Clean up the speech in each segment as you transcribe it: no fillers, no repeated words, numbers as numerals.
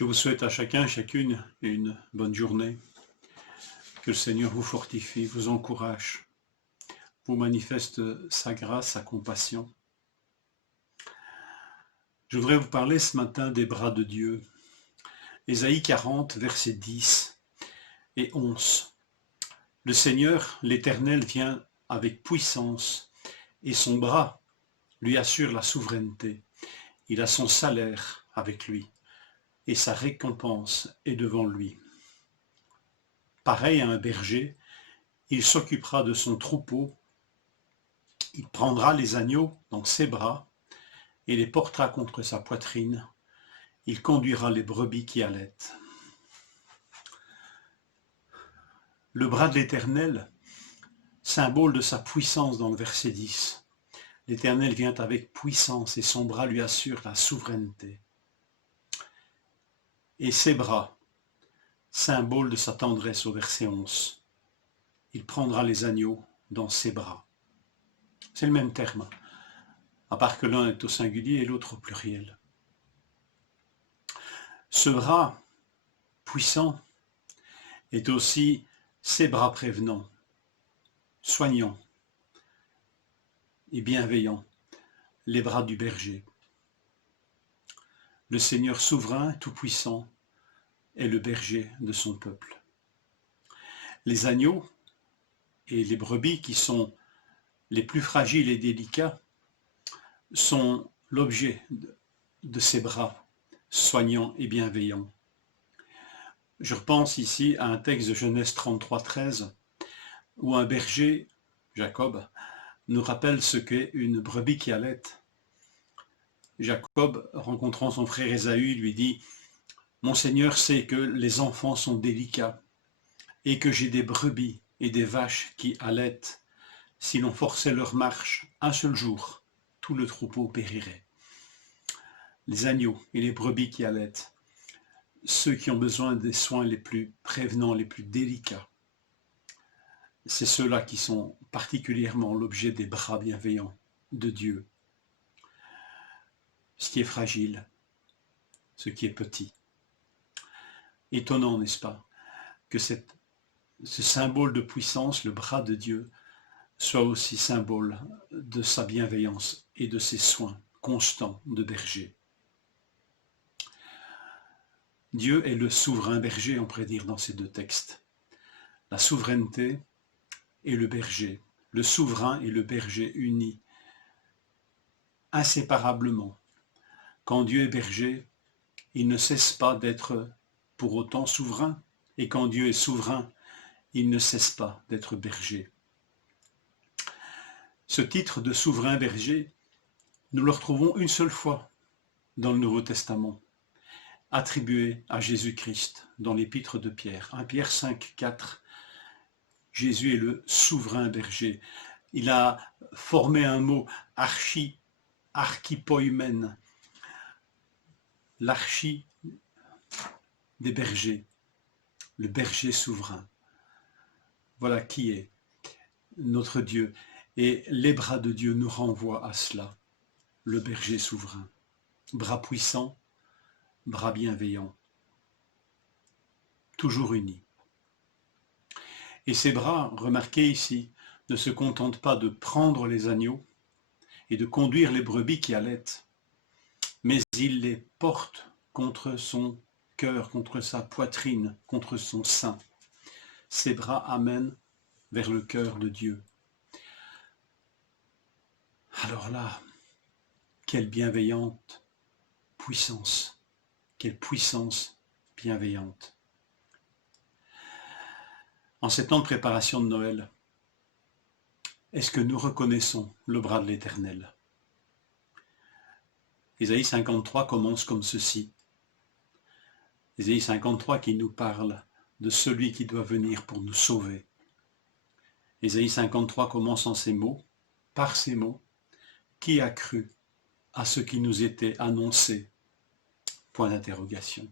Je vous souhaite à chacun, chacune, une bonne journée. Que le Seigneur vous fortifie, vous encourage, vous manifeste sa grâce, sa compassion. Je voudrais vous parler ce matin des bras de Dieu. Ésaïe 40, versets 10 et 11. Le Seigneur, l'Éternel, vient avec puissance, et son bras lui assure la souveraineté. Il a son salaire avec lui, et sa récompense est devant lui. Pareil à un berger, il s'occupera de son troupeau, il prendra les agneaux dans ses bras et les portera contre sa poitrine, il conduira les brebis qui allaitent. Le bras de l'Éternel, symbole de sa puissance dans le verset 10. L'Éternel vient avec puissance et son bras lui assure la souveraineté. Et ses bras, symbole de sa tendresse au verset 11. Il prendra les agneaux dans ses bras. C'est le même terme, à part que l'un est au singulier et l'autre au pluriel. Ce bras puissant est aussi ses bras prévenants, soignants et bienveillants, les bras du berger. Le Seigneur souverain, tout-puissant, est le berger de son peuple. Les agneaux et les brebis, qui sont les plus fragiles et délicats, sont l'objet de ses bras soignants et bienveillants. Je repense ici à un texte de Genèse 33, 13, où un berger, Jacob, nous rappelle ce qu'est une brebis qui allaite. Jacob, rencontrant son frère Ésaü, lui dit « Mon Seigneur sait que les enfants sont délicats et que j'ai des brebis et des vaches qui allaitent. Si l'on forçait leur marche un seul jour, tout le troupeau périrait. » Les agneaux et les brebis qui allaitent, ceux qui ont besoin des soins les plus prévenants, les plus délicats, c'est ceux-là qui sont particulièrement l'objet des bras bienveillants de Dieu. Ce qui est fragile, ce qui est petit. Étonnant, n'est-ce pas, que ce symbole de puissance, le bras de Dieu, soit aussi symbole de sa bienveillance et de ses soins constants de berger. Dieu est le souverain berger, on pourrait dire dans ces deux textes. La souveraineté et le berger, le souverain et le berger unis, inséparablement. Quand Dieu est berger, il ne cesse pas d'être pour autant souverain, et quand Dieu est souverain, il ne cesse pas d'être berger. Ce titre de souverain berger, nous le retrouvons une seule fois dans le Nouveau Testament, attribué à Jésus-Christ dans l'épître de Pierre. 1 Pierre 5, 4, Jésus est le souverain berger. Il a formé un mot, archipoimen, l'archi des bergers, le berger souverain. Voilà qui est notre Dieu. Et les bras de Dieu nous renvoient à cela, le berger souverain. Bras puissants, bras bienveillants, toujours unis. Et ces bras, remarquez ici, ne se contentent pas de prendre les agneaux et de conduire les brebis qui allaitent, mais il les porte contre son cœur, contre sa poitrine, contre son sein. Ses bras amènent vers le cœur de Dieu. Alors là, quelle bienveillante puissance, quelle puissance bienveillante. En ces temps de préparation de Noël, est-ce que nous reconnaissons le bras de l'Éternel? Ésaïe 53 commence comme ceci. Ésaïe 53 qui nous parle de celui qui doit venir pour nous sauver. Ésaïe 53 commence en ces mots, par ces mots, qui a cru à ce qui nous était annoncé? Point d'interrogation.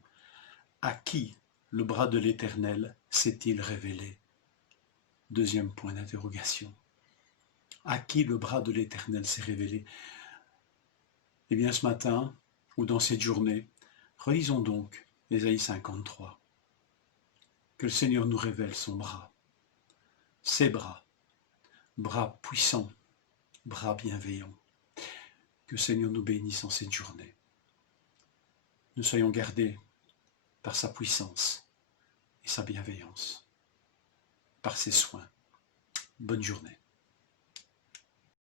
À qui le bras de l'Éternel s'est-il révélé? Deuxième point d'interrogation. À qui le bras de l'Éternel s'est révélé? Eh bien ce matin, ou dans cette journée, relisons donc Ésaïe 53. Que le Seigneur nous révèle son bras, ses bras, bras puissants, bras bienveillants. Que le Seigneur nous bénisse en cette journée. Nous soyons gardés par sa puissance et sa bienveillance, par ses soins. Bonne journée.